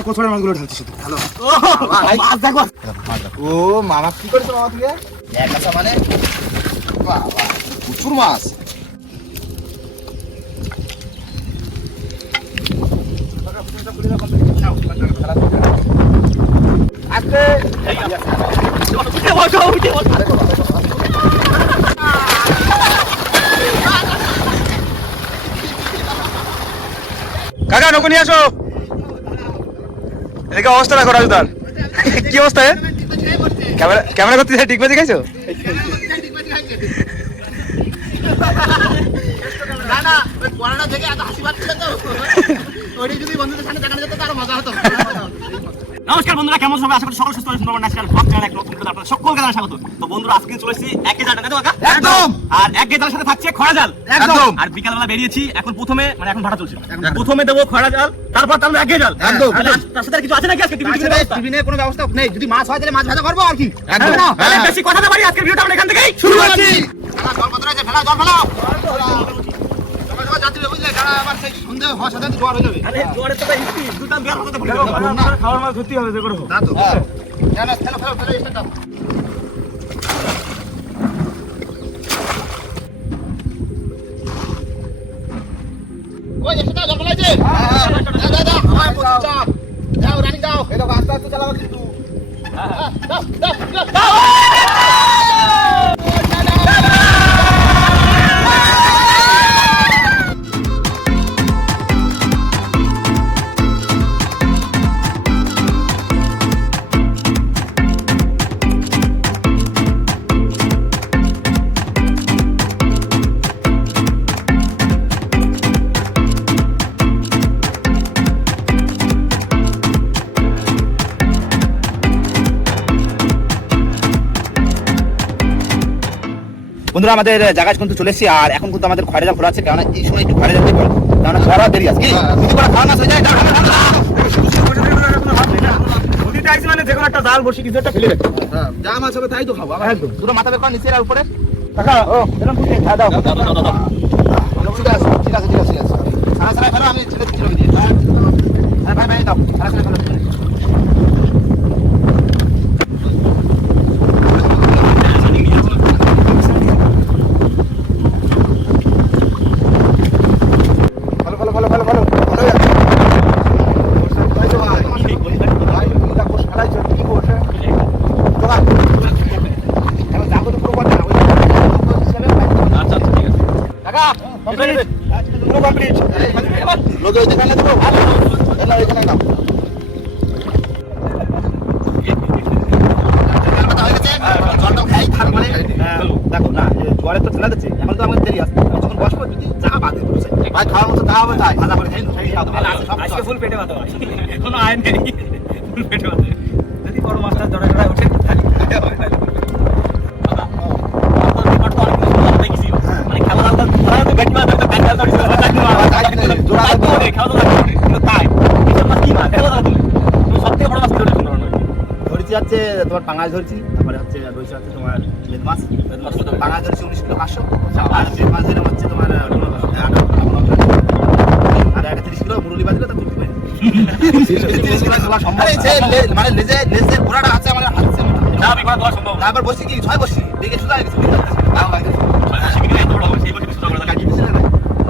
আমার কোচড়ের মাছগুলো ঢালছি শুধু। হ্যালো মাছ দেখো। ও মামা কি করেছো মামা তুমি? এক আছে মানে বাহ বাহ প্রচুর মাছ। আস্তে কাকা নৌকো নিয়ে আসো। এদিকে অবস্থা দেখো রাজুদার, কি অবস্থা? ক্যামেরা করতে ঠিক বাজে খাইছো? না না ওই পড়াটা থেকে এত হাসি পাচ্ছে তো ওইটা যদি বন্ধুদের সামনে দেখানো যেত তার মজা হতো। নমস্কার বন্ধুরা, কেমন সবাই? আশা করি সকল সুস্থ আছেন। সুন্দরবন ন্যাচারাল ব্লগ চ্যানেল এক নতুন ভিডিওতে আপনাদের সকলকে জানাই স্বাগত। তো বন্ধুরা আজকে চলে এসেছি এক কেজি জালটা, তাই তো কাকা? একদম। আর এক কেজি জালের সাথে থাকছে খড়া জাল। একদম। আর বিকালবেলা বেরিয়েছি, এখন প্রথমে মানে এখন ভাটা চলছে, প্রথমে দেবো খড়া জাল, তারপর তাহলে এক কেজি জাল। একদম। তার সাথে আর কিছু আছে নাকি আজকে টিফিনের কোনো ব্যবস্থা নেই, যদি মাছ হয় তাহলে মাছ ভাজা করবো আর কি। একদম। তাহলে বেশি কথা না বাড়ি আজকে ভিডিওটা আমরা এখান থেকেই শুরু করছি। খেলা জল কত আছে, ফেলা জল ফেলাও। সকাল সকাল যাত্রী বুঝলে খেলা আবার সেই সন্ধ্যে হওয়ার সাথে জোয়ার হয়ে যাবে। আরে জোয়ারের তো ইস্তি দুটাম বিয়ার কথা বলে খাওয়ার মাছ ধরতে হবে, দেখো। তা তো না ফেলো ফেলো ফেলো স্টার্ট দাও। ওই এসে জল ফেলাইছে। দাও দাও দাও আমার প্রচুর চাপ। যাও রানি যাও। এই দেখো আস্তে আস্তে চালাবা কিন্তু। দাও দাও দাও। বন্ধুরা আমাদের জায়গায় কিন্তু চলে এসেছি, আর এখন কিন্তু আমাদের খয়রা জাল খোলা আছে, কারণ এই সময় একটু খয়রা জাল দেখবো, কারণ খরা দেরি আছে। যদি কোনো খাওয়া মাছ হয়ে যায় মানে যে কোনো একটা জাল বসে কিছু একটা ফেলে রাখি। যা মাছ হবে তাই তো খাবো। একদম পুরো মাথা বের করা নিচে আর উপরে। কাকা ও এরকম কিছু খাওয়া দাও। ঠিক আছে ঠিক আছে ঠিক আছে ঠিক আছে। সারা সারা ফেলো, আমি ছেলে ছেলে দিয়ে। হ্যাঁ ভাই ভাই দাও সারা সারা ফেলো। দেখো না জোয়ারে তো ঠেলা দিচ্ছে, এখন তো আমাদের দেরি আছে, যখন বসবো যদি চা বাদে ভাই খাওয়ার মতো তা হবে তাই ভাজা করে খাই না। আজকে ফুল পেটে ভাত হবে, কোনো আইন নেই, ফুল পেটে ভাত। যদি বড় মাছটা জড়া জড়া ওঠে মানে খেলা দাল ধরা তো বেটি মাছ একটা কান জাল ধরেছিল, জোড়া খাওয়া দাওয়া কিন্তু তাই এই মাছ কি মাছ খেলা দাল তুমি সবথেকে বড় মাছ ধরে সুন্দর নয়। ধরেছি হচ্ছে তোমার পাঙাশ ধরছি, তারপরে হচ্ছে রয়েছে হচ্ছে তোমার লেদ মাছ। পাঙাশ ধরছি 19 কিলো 500, আর লেদ মাছ ধরে হচ্ছে তোমার 18 আর একটা 30 কিলো মুরলি বাজলে তা তুলতে পারি। 30 কিলো তোলা সম্ভব মানে লেজে ঘোড়াটা আছে আমাদের হাতে না বিপদ হওয়া সম্ভব না। তারপর বসছি কি 6 বসছি দেখে শুধু আর কিছু তাও লাগে শিখে এত বড় সেই বছর সুন্দর করে কাটি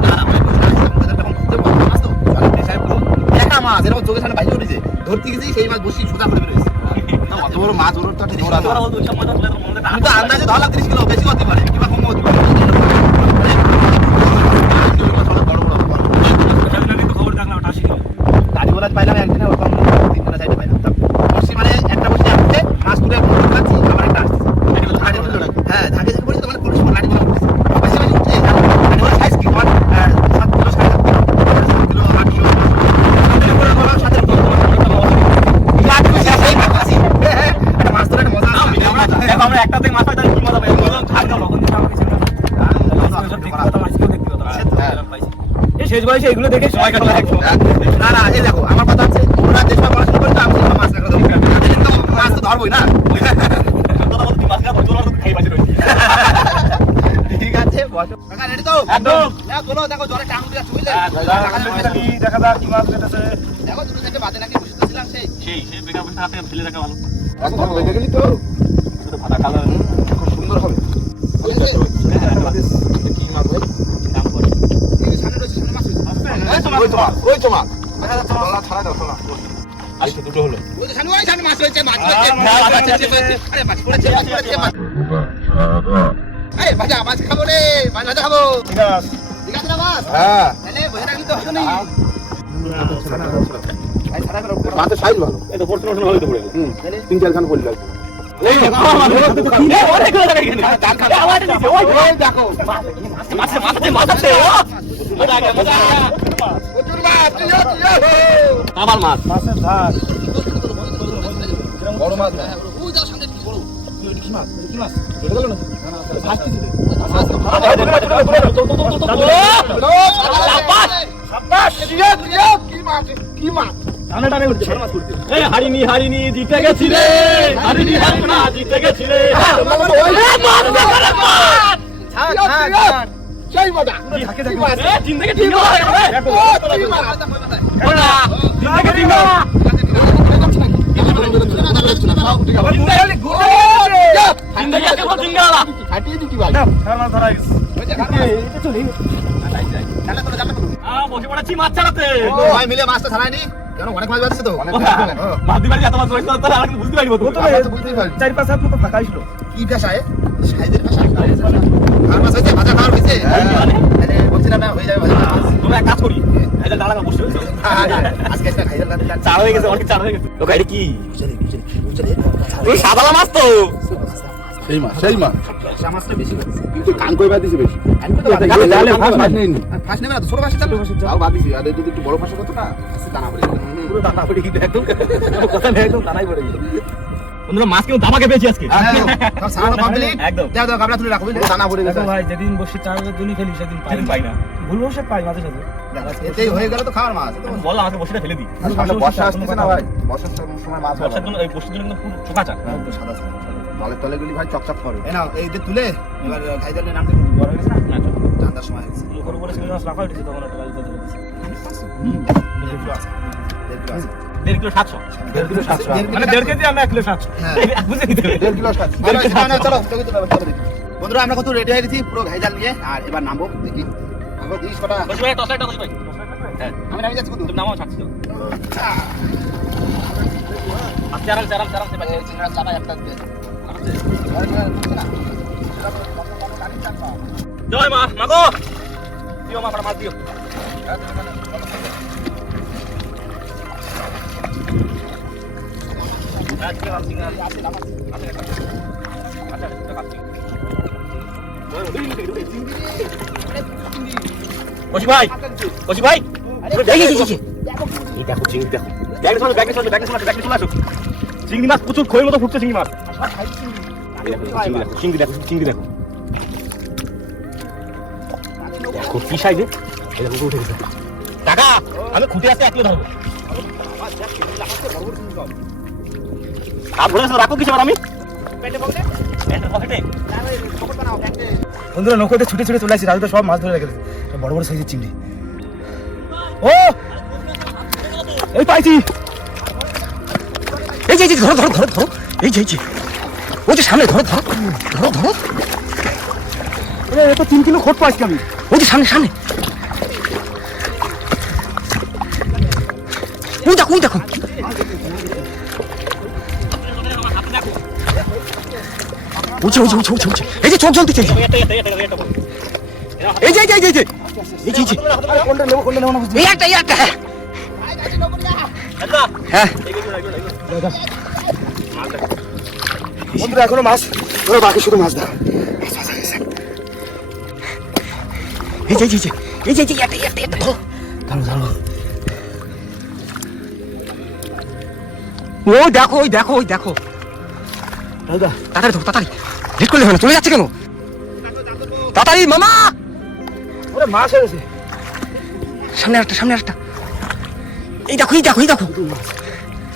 না না ভাই তখন খুঁজতে পারবো মাছ তো সাহেব দেখা মাছ এরকম চোখের সামনে বাইরে উঠেছে, ধরতে গেছি সেই মাছ বসি সোজা করে বেরোয়েছে। অত বড় মাছ ওর তো একটা ওরা বলতো সব মজা করে মনে আমি তো আন্দাজে ধরলাম 30 কিলো, বেশি হতে পারে কিংবা কম হতে পারে। খবর থাকলে ওটা আসি গাড়ি বলা পাইলাম একদিনে, ওরকম 3 সাইডে পাইলাম। বসি মানে একটা বসি আসছে মাছ তুলে খাচ্ছি, আবার একটা আসছে। হ্যাঁ ঝাঁকে ঝাঁকে পড়েছি তো, মানে কোনো সময় গাড়ি বলা পড়েছে বেশি বেশি উঠছে। গাড়ি বলা সাইজ কি তোমার 7 কিলো 7.5 কিলো 800 7 কিলো একটা মাছ ধরে একটা মজা আছে। দেখো আমরা একটা থেকে মাছ পাই তাহলে কি মজা পাই, খাই দাও লবণ দিয়ে আমাকে ছেড়ে এই শেষ বয়সে এগুলো দেখে সময় কাটে না না এই দেখো আমার কথা হচ্ছে ওরা যে সময় পড়াশোনা করে তো আমি সেই মাছ রাখা ধরি, কিন্তু মাছ তো ধরবোই না। কথা বলতে মাছ না বলতে ওরা খাই বাজে রয়েছে। ঠিক আছে বসো কাকা, রেডি তো একদম। দেখো চলো, দেখো জলে টাং দিয়া চুইলে দেখা যাক কি মাছ পেতেছে। দেখো দুটো থেকে বাদে নাকি বসে ছিলাম। সেই বেকার বসে হাতে ফেলে রাখা ভালো। এখন লেগে গেলি তো শুধু ভাতা খাওয়া খুব সুন্দর হবে। কি মাছ ভাই? দাম করে। ওই তো মাছ, ওই তো মাছ। তোলা ছাড়া দাও, তোলা। আজকে দুটো হলো। মাছ হয়েছে, মাছ হয়েছে। আরে মাছ পড়েছে, মাছ পড়েছে, মাছ। এই ভাজা মাছ খাবো রে, মাছ ভাজা খাবো। ঠিক আছে না মাছ? হ্যাঁ। তাহলে বসে রাখলি তো হবে না। মাছের সাইজ ভালো। এই তো পড়তে পড়তে হইতো পড়ে। 3-4 খান পড়ল। এই অনেক করে লাগে এখানে। আওয়াজ দিছে ওই দেখো। মাছ আছে ও। মজা আগে মজা। প্রচুর মাছ, ইয়ো। কামাল মাছ। মাছের ধার বড় মাছ না। ওই যাও সামনে কি বড় কি মাছ এটা গেল না? কি মাছ? টানে টানে উঠছে বড় মাছ উঠছে এই হারিনি জিতে গেছি রে। হারিনি না জিতে গেছি রে। সেই মজা। থাকে থাকে এ জিন্দেগি ঠিক হলো রে। কি মাছ? জিন্দেগি ঠিক হলো। জিন্দেগি আছে বল জিঙ্গালা। হাঁটিয়ে দিকি ভাই। চার মাছ ধরা গেছে এটা চলি বসে পড়েছি মাছ ছাড়াতে। ভাই মিলে মাছটা ছাড়ায়নি কেন? অনেক মাছ বাড়ছে তো। মাছ দিবারি এত মাছ রয়েছে তাহলে আর বুঝতে পারিব তো। বুঝতেই পারি। 4-5 হাত মতো ফাঁকা ছিল কি পেশায়? সাইজের পেশা। আর মাছ হয়েছে, ভাজা খাওয়ার হয়েছে। তাহলে বলছিলাম না হয়ে যাবে ভাজা মাছ। তোমরা এক কাজ করি এই যে দাঁড়া বসে হয়েছে আজকে একটা খাইলাম না। চা হয়ে গেছে অনেক চা হয়ে গেছে। তো গাড়ি কি তুই সাদালা মাছ তো সেই মাছ। মাছটা বেশি কিন্তু কান কই বাদ দিছে বেশি। জালে ফাঁস মাছ নেই। ফাঁস নেবে না তো, ছোট ফাঁস চালু। তাও বাদ দিছি। আর যদি একটু বড় ফাঁস হতো না, আজকে দানা পড়ে যেত। পুরো দানা পড়ে গিয়ে একদম কথা নেই একদম দানাই পড়ে গেল বন্ধুরা মাছ কিন্তু দামাকে পেয়েছি আজকে তার সারা কমপ্লিট। একদম। দাও দাও গাবলা তুলে রাখো, বুঝলে? দানা পড়ে গেছে। দেখো ভাই যেদিন বসে চারের দিনই ফেলি সেদিন পাই না ভুল বসে পাই মাঝে সাথে এতেই হয়ে গেল তো খাওয়ার মাছ। বল আমাকে বসেটা ফেলে দিই। সামনে বর্ষা আসতেছে না ভাই? বর্ষার সময় মাছ বর্ষার জন্য এই বর্ষার জন্য কিন্তু পুরো চোখা চা তো সাদা সাদা তলে তলে গুলি ভাই চকচক করে। এই নাও এই যে তুলে এবার খাইদালের নামতে বড় হয়ে গেছে না ঠান্ডার সময় হয়েছে। লোকের উপরে ছিল মাছ রাখা উঠেছে তখন একটা গাড়িতে ধরে দিয়েছে 1.5 কিলো 700 1.5 কিলো 700 মানে 1.5 কেজি আমরা 1 কিলো 700 হ্যাঁ বুঝে নিতে হবে 1.5 কিলো 700 চলো চলো দেখি। বন্ধুরা আমরা কত রেডি হয়ে গেছি পুরো ঘাইজাল নিয়ে, আর এবার নামবো দেখি। নামবো 20 কটা। বসে ভাই টসলাইটা বসে ভাই হ্যাঁ আমি নামি যাচ্ছি কত? তুমি নামাও ছাড়ছি আচ্ছা আরাম সে বাজে চিংড়া চাটা একটা দিয়ে জয় মা মাগো দিও মা মাছ দিও আজকে আমি আসি না আচ্ছা কষি ভাই এই দেখো চিংড়ি দেখো ব্যাগে চলে আসো চিংড়ি মাছ প্রচুর খইয়ের মতো ফুটছে চিংড়ি মাছ চিংড়ি দেখো দেখো কি সাইজে উঠে গেছে টাকা আমি খুঁটে আসতে 1 কিলো ধরবো রাখো কিছু আমি বন্ধুরা নৌকোতে ছুটে ছুটে চলে আসছি, রাজু তো সব মাছ ধরে রেখেছে বড় বড় সাইজের চিংড়ি। ও এই পাইছি, এই যে ধরো এই যে ওই যে সামনে ধরো এত 3 কিলো খোট পাইছি আমি। ওই যে সামনে ওই দেখো উঠছে এই যে চোখ জ্বলতেছে এই যে কোনটা নেবো না বুঝছি। এই একটা হ্যাঁ বন্ধুরা এখনো মাছ ধরো, বাকি শুধু মাছ দাও। এই যে একটা ধরো ওই দেখো দাদা তাড়াতাড়ি ধরো তাড়াতাড়ি, লেট করলে হবে না, চলে যাচ্ছে কেন? তাড়াতাড়ি মামা, ওরে মাছ হয়ে গেছে। সামনে একটা এই দেখো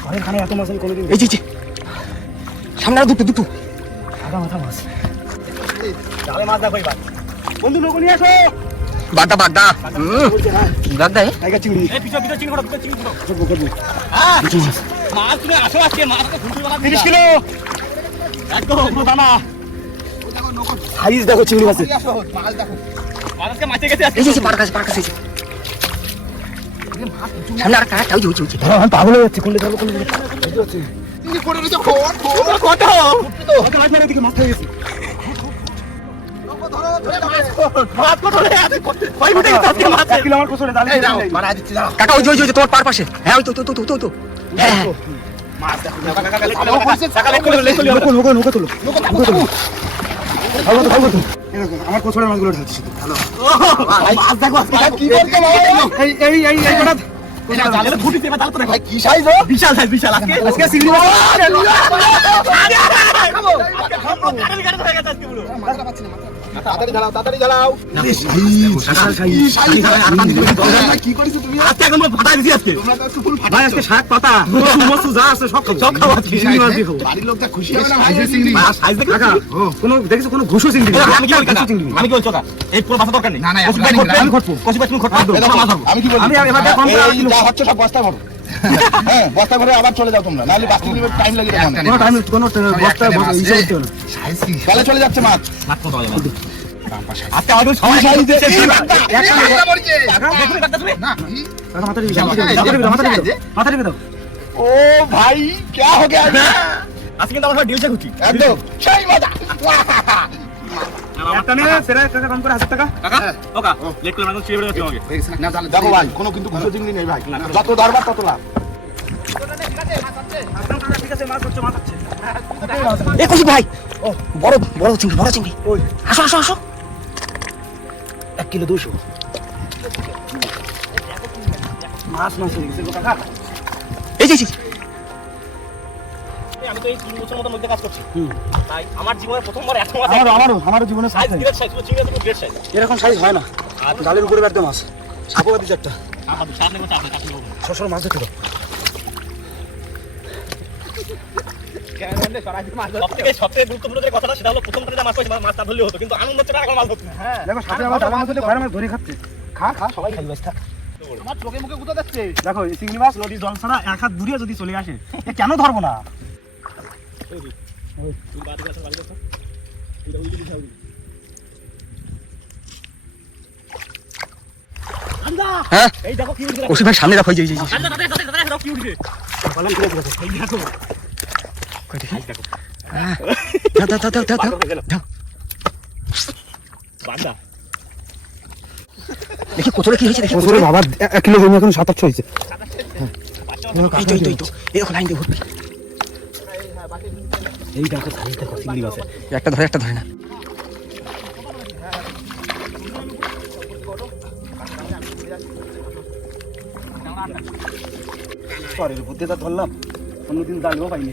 ঘরের খানে এত মাছ আমি কোনোদিন এই যে সামনে আর দুটো আগা মাথা মাছ জালে মাছ দেখো এবার। বন্ধু নৌকো নিয়ে আসো। বাগদা বাগদা বাগদা এই পিছন পিছন চিনি ফটো চিনি ফটো হ্যাঁ মাছ তুমি আসো আজকে মাছ তো ফুল বানা 30 কিলো একদম পুরো দানা সাইজ দেখো চিংড়ি মাছের। মাছকে মাছে গেছে আজকে এই যে পার কাছে সামনে আর কাটা ওই যে আমি পাগল হয়ে যাচ্ছি, কোনটা ধরবো কোনটা চিংড়ি পড়ে রয়েছে, খোঁড়, খোঁড়। কত কত মাছ মারে দিকে মাছ হয়ে গেছে। মাছ কত রে আছে কই ফুটে গেছে আজকে মাছ 1 কিলো আমার কোসরে জালে এই নাও, মারা দিচ্ছি, দাঁড়াও। কাকা ওই যে তোমার পার পাশে হ্যাঁ ওই তো হ্যাঁ মাছ দেখো, নৌকা তোলো। আমার কোসরের মাছগুলো ধরছি। মাছ দেখো আজকে কি করছো ভাই? এই কটা এটা জালে ফুটিতে বা জাল তো ভাই, কি size ও? বিশাল সাইজ বিশাল আজকে চিংড়ি মাছ। তাড়াতাড়ি দাঁড়াও, তাড়াতাড়ি দাঁড়াও। কি করেছো তুমি? আজকে একদম ফাটাই দিছি আজকে তোমরা তো একটু ফুল ভাই আজকে শাক পাতা মসু যা আছে সব খাবো আজকে চিংড়ি মাছ দিয়ে খাবো। বাড়ির লোকটা খুশি হবে না ভাই, এই চিংড়ি। সাইজ দেখো কাকা কোনো দেখেছো কোনো ঘুষো চিংড়ি নেই। আমি কি বলছি চিংড়ি আমি কি বলছি কাকা এই পুরো বাসা দরকার নেই না, না, কষি এখন পাইনি, আমি ঘটবো কষি পাইনি ঘটবো এই দেখো, মাছ ধরবো আমি কি বলি? আমি এবার দেখো, আমরা এই যা হচ্ছে সব বস্তা ভরো। হ্যাঁ, বস্তা ভরে আবার চলে যাও তোমরা, নাহলে বাস্তি নিবে টাইম লাগে তখন। কোনো টাইম কোনো বস্তা ইসে করতে হবে না। তাহলে চলে যাচ্ছে মাছ। মাছ কত হবে আজকে আমাদের সবাই এই দেখুন বাগদা, এই বাগদা মরছে। কাকা তুমি না, কাকা মাথা দিবি মাথা দিবি দাও। ও ভাই, क्या हो गया? আজকে কিন্তু আমরা ডিলছে খুঁটি একদম সেই মজা। একটা নে সেরা কাকা কম করে 1000 টাকা। কাকা ওকা লেট করে আমরা চিড়ে বেড়ে যাচ্ছি আমাকে দেখো ভাই, কোনো কিন্তু ঘুষো চিংড়ি নেই ভাই, যত ধরবার তত লাভ। ঠিক আছে মাছ হচ্ছে মাছ হচ্ছে। এ কৌশিক ভাই ও বড় চিংড়ি ওই আসো 1 কিলো 200 মাছ হয়ে গেছে গো কাকা। এই যে আমি তো এই 3 বছর মতো মধ্যে কাজ করছি তাই আমার জীবনে প্রথমবার এত মাছ আমারও জীবনে সাইজ গ্রেড সাইজ চিড়ে তো গ্রেড সাইজ এরকম সাইজ হয় না। জালের উপরে একদম মাছ সাপোয়া দিচ্ছে একটা আপনি সামনে মতো আপনি কাছে সরসর মাছ ধরতে দাও। সবথেকে গুরুত্বপূর্ণ যে কথাটা সেটা হলো প্রথমটা মাছ পাইছে মাছ তা ধরলে হতো কিন্তু আনন্দ হচ্ছে না এখন মাছ ধরতে হ্যাঁ দেখো সাথে আবার দাদা মাছ ঘরে মাছ ধরে খাচ্ছে। খা সবাই খাই বাস থাক। আমার চোখে মুখে গুঁতো যাচ্ছে। দেখো এই চিংড়ি মাছ নদী জল ছাড়া এক হাত দূরে যদি চলে আসে এ কেন ধরবো না? হ্যাঁ এই দেখো কি উঠছে কৌশিক ভাই সামনে রাখো এই যে দাদা কি উঠছে বলেন কি আছে এই দেখো দাও বান্দা দেখি কোতরে কি হয়েছে দেখি ওরে বাবা 1 কিলো জমি এখন 7-8 হয়েছে। এই তো এই দেখো লাইন দিয়ে ঘুরবে এই দেখো সাইজ দেখো চিংড়ি মাছ। একটা ধরে না পরের বুদ্ধি তো ধরলাম, অন্যদিন জালও পাইনি।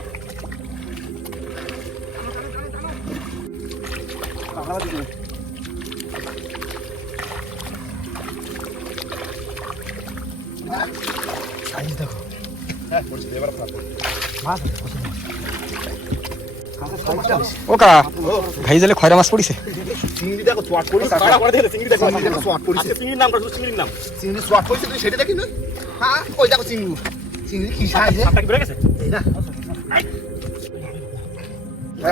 সাইজ দেখো মাছ ও কা ভাই জালে খয়রা মাছ পড়িছে চিংড়ি দেখো সোয়াট পড়েছে, তাড়া করে দেখো চিংড়ি দেখো চিংড়ি দেখো সোয়াট পড়েছে। আজকে চিংড়ির নাম করছো চিংড়ির নাম চিংড়ি সোয়াট পড়েছে, তুই সেটা দেখি না? হ্যাঁ, ওই দেখো চিংড়ি, চিংড়ি কি সাইজ? আপনাকে বেড়ে গেছে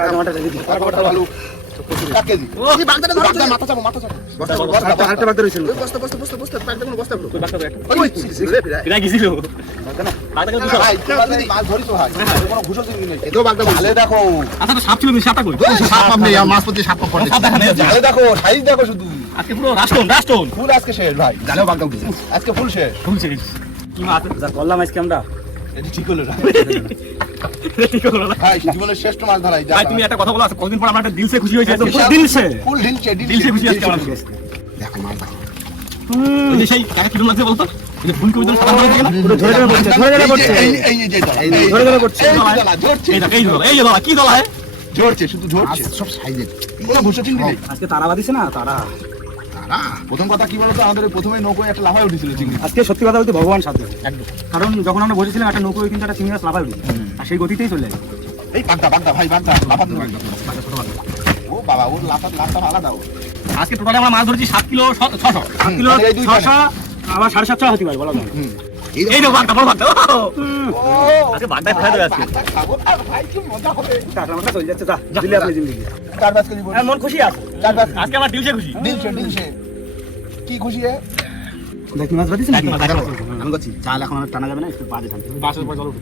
টমাটো রেডি দিই। বড়টা ভালো। কাট কেজি। এই বাগদাটা ধরো, মাথা চাপো, মাথা চাপো। বস্তা করো, বস্তা করো। আরেকটা বাগদা রইছিল। ওই বস্তা পাকটা কোনো বস্তা করো। তুই বাচ্চা একটা ওই রে ফিরা। কিনা গিয়েছিল বাগদা দুশো ভাই, তুমি মাছ ধরিছো ভাই। কোনো ঘুষো চিংড়ি নেই। এটাও বাগদা বলছে। আলে দেখো। আচ্ছা তো সাপ ছিল তুমি সাপটা কই সাপ পাম নেই, আমার মাছ প্রতি সাপ পাম পড়ে। সাপ দেখা নেই আলে দেখো, সাইজ দেখো শুধু। আজকে পুরো রাষ্ট্রন ফুল আজকে শেষ ভাই। জালেও বাগদা উঠেছে। আজকে ফুল শেষ। ভুলছে কি মাছ যা করলাম আজকে আমরা। এটি ঠিক হলো না। ঠিক হলো না ভাই, জীবনের শ্রেষ্ঠ মাছ ধরাই। ভাই তুমি একটা কথা বলো আছে কতদিন পর আমরা একটা দিলসে খুশি হয়েছে একদম দিলসে। ফুল ঢিলছে, দিলসে খুশি আজকে আমরা দেখো মাছ দেখো। ওই যে সেই কাকা কিরম লাগছে বলতো ওই যে ফুল কবিতা সাদা হয়ে গেল পুরো ধরে ধরে পড়ছে, ধরে ধরে পড়ছে। এই যে দলা, এই ধরে ধরে পড়ছে। এই যে দলা, ঝরছে। এই দেখো এই যে দলা কি দলা হয় ঝরছে, শুধু ঝরছে। সব সাইজের। কোনো ঘুষো চিংড়ি নেই। আজকে তারা দিছে না তারা। তারা প্রথম কথা কি বলতো, আমাদের প্রথমে নৌকোয় একটা লাফায় উঠেছিল চিংড়ি। আজকে সত্যি কথা বলতে ভগবান সাথে একদম। কারণ যখন আমরা বসেছিলাম একটা নৌকোয় কিন্তু একটা চিংড়ি মাছ লাফায় উঠেছে আর সেই গতিতেই চলে যায়। এই বাগদা ভাই, বাগদা লাফাত না। ও বাবা, ওর লাফাত আলাদা। আজকে টোটালি আমরা মাছ ধরেছি 7 কিলো 600 7 কিলো মানে এই দুই 600 আবার 750 হতে পারে বলা যায় এই দেখো বাগদা বড় বাগদা আজকে বাগদা খাওয়া যাবে আজকে খাবো আর ভাই কি মজা হবে। টাকা আমরা চলে যাচ্ছে যা দিলে আপনি জিন্দগি 4-5 কেজি বড়। মন খুশি আছে 4-5 আজকে আমার দিলসে খুশি দিলছে কি খুশি রে? দেখি মাছ বাদিছেন আমি করছি চাল এখন আর টানা যাবে না, একটু বাজে টানতে হবে। বাসের পর জল উঠে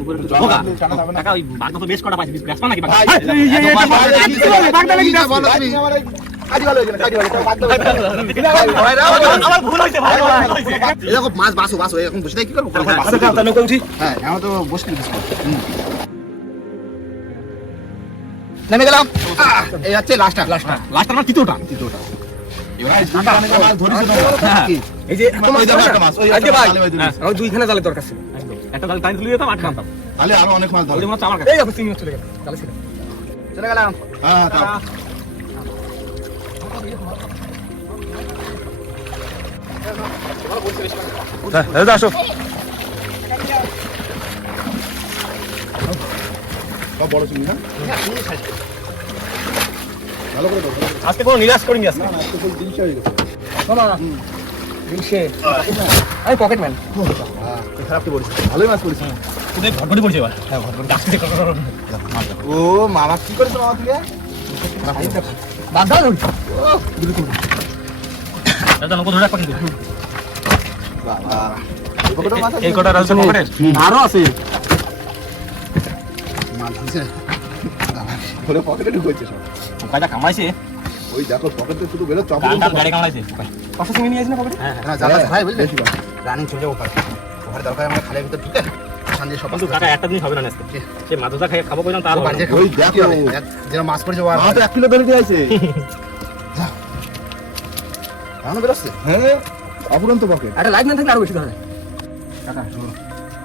উপরে একটু জল ঢোকা টানা যাবে না। টাকা ওই বাগদা তো বেশ কটা পাইছি বেশ নাকি বাগদা ভাই, বাগদা লাগি বলো তুমি। কাজী ভালো হয়েছে না, কাজী ভালো হয়েছে। আমার ভুল হইছে ভাই এই দেখো মাছ বাসো এখন বসে থাকি কি করবো? আচ্ছা কাল তাহলে কোন হ্যাঁ এখন তো বসে নেমে গেলাম। এই হচ্ছে লাস্টটা লাস্ট আমার তৃতীয়টা এই যে আজকে ভাই ওই দুইখানে জালে দরকার ছিল একটা জালে টাইম তুলে দিতাম আট খান্তাম তাহলে আরো অনেক মাছ ওই ধরে। যে মনে হচ্ছে আমার কাছে এই অবস্থা চলে গেল জালে ছিল চলে গেলাম। হ্যাঁ তাও। দাদা আসো সব বড় চিংড়ি না? ভালো করে দাও। আজকে কোনো নিরাশ করিনি আজকে না আজকে ফুল দিলছে হয়ে গেছে। শোনা দিলসে আমি পকেট ম্যান হ্যাঁ খারাপ তো বলিস, ভালোই মাছ পড়েছে। তোদের ঘটঘটি পড়ছে এবার হ্যাঁ ঘটঘটি আসতে ও মামা কি করেছে মামা তুই? বাদ দাও দাদা নকো ধরে রাখো কিন্তু বাবা এই পকেটে মাছ আছে? এই কটা রাখছেন পকেটে আরো আছে মাছ আছে। ওরে পকেটে ঢুকেছে সব। কাজা কামাইছে ওই দেখো পকেটে শুধু বেরো চপ। গান গাড়ি কামাইছে কত সময় নিয়ে আসিস না পকেটে হ্যাঁ হ্যাঁ জানা ভাই বুঝলে? রানিং চলে যাবো ওখানে। ওখানে দরকার আমার খালের ভিতর ঢুকে ওখান দিয়ে সব কিন্তু কাকা একটা দিন হবে না আজকে সে মাদুদা খাই খাবো কইলাম তার বাড়িতে হবে ওই দেখো যেন মাছ পড়েছে ও তো 1 কিলো বের দিয়ে আইছে। এখনো বেরোচ্ছে? হ্যাঁ অপুরন্ত পকেট। একটা লাইট না থাকলে আরো বেশি ধরে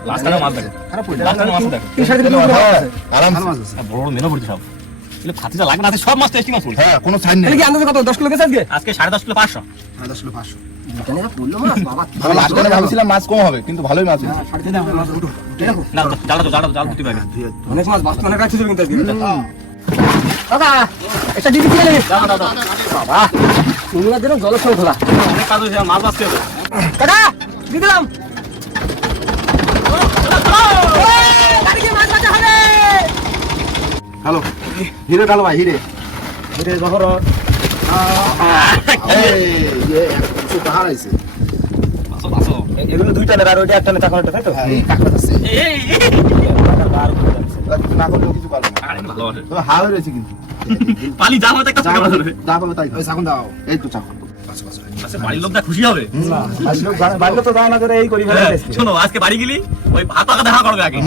লাস্ট টাইম মাছ দেখে খারাপ পড়ে লাস্ট টাইম মাছ দেখে আরাম বড় বড় মেনো পড়ছে সব এগুলো ফাতিটা লাগে না আছে সব মাছ টেস্টিং মাছ পড়ছে হ্যাঁ কোনো সাইন নেই। তাহলে কি আন্দাজে কত 10 কিলো গেছে আজকে আজকে 10.5 কিলো 500 10 কিলো 500। কেন পড়লো মাছ বাবা আমি লাস্ট টাইমে ভাবছিলাম মাছ কম হবে কিন্তু ভালোই মাছ হয়েছে। না জাল দুটি ব্যাগে অনেক মাছ বাস্ত অনেক রাখছিস কিন্তু আজকে দাদা এটা ডিবি দিয়ে নেবে দাদা বাবা তুমি না দিন জলের সঙ্গে খোলা অনেক কাজ হয়েছে মাছ বাঁচতে হবে কাকা দিয়ে দিলাম হ্যালো হিরে ঢালো ভাই হিরে। এটা জহর এই ইয়ে কিছু পাহাড় আছে। এগুলো দুইটা আর ওইটা একটা নেতা করে তাই তো হ্যাঁ এই কাকড়া আছে। এই কিছু না করলেও কিছু পারবে না। আরে ভালো আছে তবে হাওয়া রয়েছে কিন্তু। পালি যা মত একটা যা ছোট পাবে যা পাবে তাই। ওই চাকুন দাও। এই তো চাকুন। আচ্ছা বাড়ির লোকটা খুশি হবে বাইরে তো দাও না করে এই করি ফেলে শোনো আজকে বাড়ি গেলি ওই ভাত পাকা দেখা করবে আগে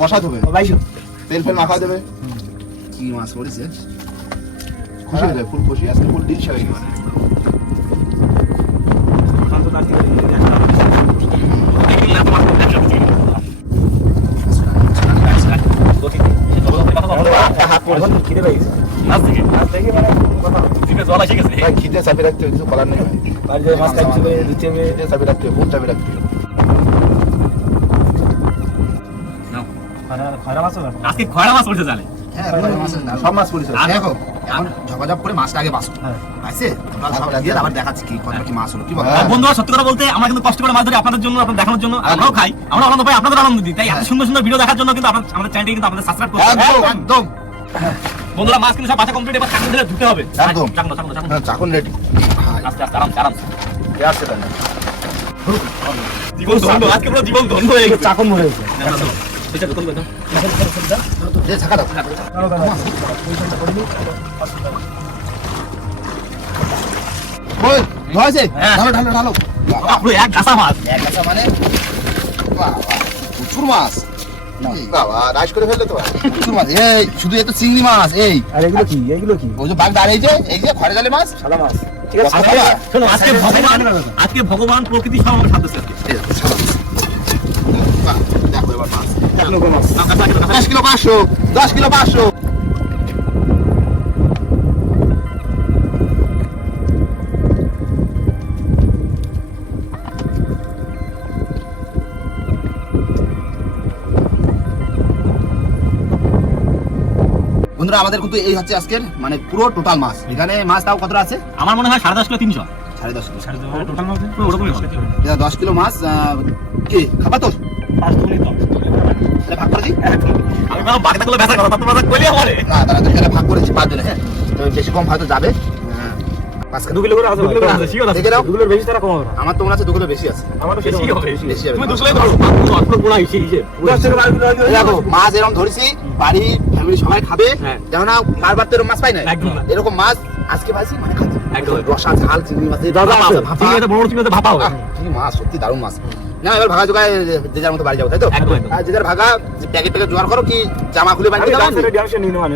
বসাতে হবে। বাইশো তেল ফেল মাখা দেবে। কি মাছ পড়েছে? খুশি হয়ে যায়, ফুল খুশি। আজকে ফুল ডিশ হয়ে গেছে। খিদে পেয়ে গেছে মাছ থেকে দেখি মানে কথা জিভে জল এসে গেছে ভাই খিদে চাপে রাখতে হবে, কিছু করার নেই ভাই। বাড়িতে মাছ খাচ্ছি দিচ্ছে খিদে চাপে রাখতে হবে, বহুত চাপে রাখতে হবে। খরা মাছ হবে আজকে খয়রা মাছ পড়ছে জালে হ্যাঁ ভাই মাছ না, সব মাছ পড়েছে। আর দেখো এখন ঝপাঝপ করে মাছটা আগে বাসো। আছে তোমরা সব দিয়ে আবার দেখাচ্ছি কি কত কি মাছ হলো কি বলো? আর বন্ধুরা সত্যি কথা বলতে আমরা কিন্তু কষ্ট করে মাছ ধরি আপনাদের জন্য আপনাদের দেখানোর জন্য আর আমরাও খাই আমরা আনন্দ পাই আপনাদের আনন্দ দিই তাই এত সুন্দর সুন্দর ভিডিও দেখার জন্য কিন্তু আমাদের চ্যানেলটি কিন্তু আপনাদের সাবস্ক্রাইব করতে হবে একদম একদম। বন্ধুরা মাছ কিন্তু সব বাছা কমপ্লিট এবার চাকরি ধরে ধুতে হবে একদম। চাকনো হ্যাঁ চাকুন রেডি। আস্তে আস্তে আরামসে আরামসে আসছে তাই না? জীবন ধন্য আজকে পুরো জীবন ধন্য হয়ে গেছে চাকন মরে গেছে এটা বোতল বেঁধো এ ছাকা দাও। ওই ধরেছে? হ্যাঁ। ঢালো ঢালো ঢালো। পুরো এক গাছা মাছ এক গাছা মানে বাবা প্রচুর মাছ। বাবা রাইস করে ফেললে তো ভাই। প্রচুর মাছ। এই শুধু এত চিংড়ি মাছ এই। আর এগুলো কি ওই যে বাঘ দাঁড়িয়েছে এই যে ঘরে জালে মাছ। সাদা মাছ ঠিক আছে সাদা মাছ? শোনো আজকে ভগবান প্রকৃতি সব আমাকে সাথে সাথে বাহ, দেখো এবার মাছ। মাছ 10 কিলো 500 10 কিলো 500। বন্ধুরা আমাদের কিন্তু এই হচ্ছে আজকের মানে পুরো টোটাল মাছ। এখানে মাছ তাও কতটা আছে? আমার মনে হয় 10.5 কিলো 300 10.5 কিলো। টোটাল মাছ ওরকমই হবে। এটা 10 কিলো মাছ কি খাবা তো? তাহলে ভাগ করে দিই। আমি ভাবলাম বাকিটা গুলো বেচা করো তাতে বাজার কইলে হবে না তাহলে তো এটা ভাগ করেছি 5 জনে। হ্যাঁ তো বেশি কম হয়তো যাবে। 5 কিলো 2 কিলো করে আছে 2 কিলো আছে শিওর আছে দেখে নাও। 2 কিলোর বেশি তারা কম হবে না আমার তো মনে আছে 2 কিলো বেশি আছে। আমারও বেশি হবে বেশি হবে। তুমি 2 কিলো ধরো 10 কিলো গুণা হিসেব হিসেব 10 থেকে 12 কিলো এই দেখো মাছ এরকম ধরেছি বাড়ি ফ্যামিলি সবাই খাবে। হ্যাঁ। যেন না বারবার তো এরকম মাছ পাই না। একদম না। এরকম মাছ আজকে পাইছি মানে খাচ্ছি একদম। রসা ঝাল চিংড়ি মাছের দাদা ভাপা, আছে ভাপা। চিংড়িতে বড় চিংড়িতে ভাপা হবে কি মাছ সত্যি দারুণ মাছ। না এবার ভাগা জোগায় যে যার মতো বাড়ি যাবো তাই তো? একদম, একদম। আর যে যার ভাগা প্যাকেট প্যাকেট জোগাড় করো কি জামা খুলে বানিয়ে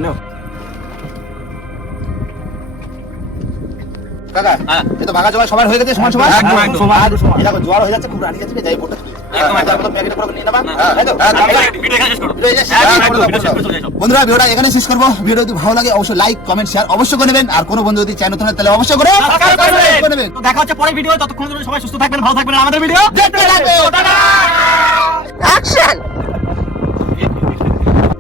দাও কাকা হ্যাঁ। এই তো ভাগা জোগাড় সবার হয়ে গেছে সমান সমান একদম, একদম, সমান, আর সমান। এই দেখো জোয়ার হয়ে যাচ্ছে খুব রানি যাচ্ছে যাই বোটটা একদম, একদম। প্যাকেটে করে নিয়ে নেবা হ্যাঁ। তাই তো? ভিডিও এখানে শেষ করো ভিডিও এখানে শেষ একদম, করে দাও, ভিডিও শেষ করে করে দাও। চলে যাও বন্ধুরা ভিডিওটা এখানে শেষ করবো। ভিডিও যদি ভালো লাগে অবশ্যই লাইক কমেন্ট শেয়ার অবশ্যই করে নেবেন। আর কোনো বন্ধু যদি চ্যানেল নতুন হয় তাহলে অবশ্যই করে সাবস্ক্রাইব করে করবেন নেবেন। তো দেখা হচ্ছে পরের ভিডিও ততক্ষণ সবাই সুস্থ থাকবেন ভালো থাকবেন আর আমাদের ভিডিও দেখতে থাকবেন।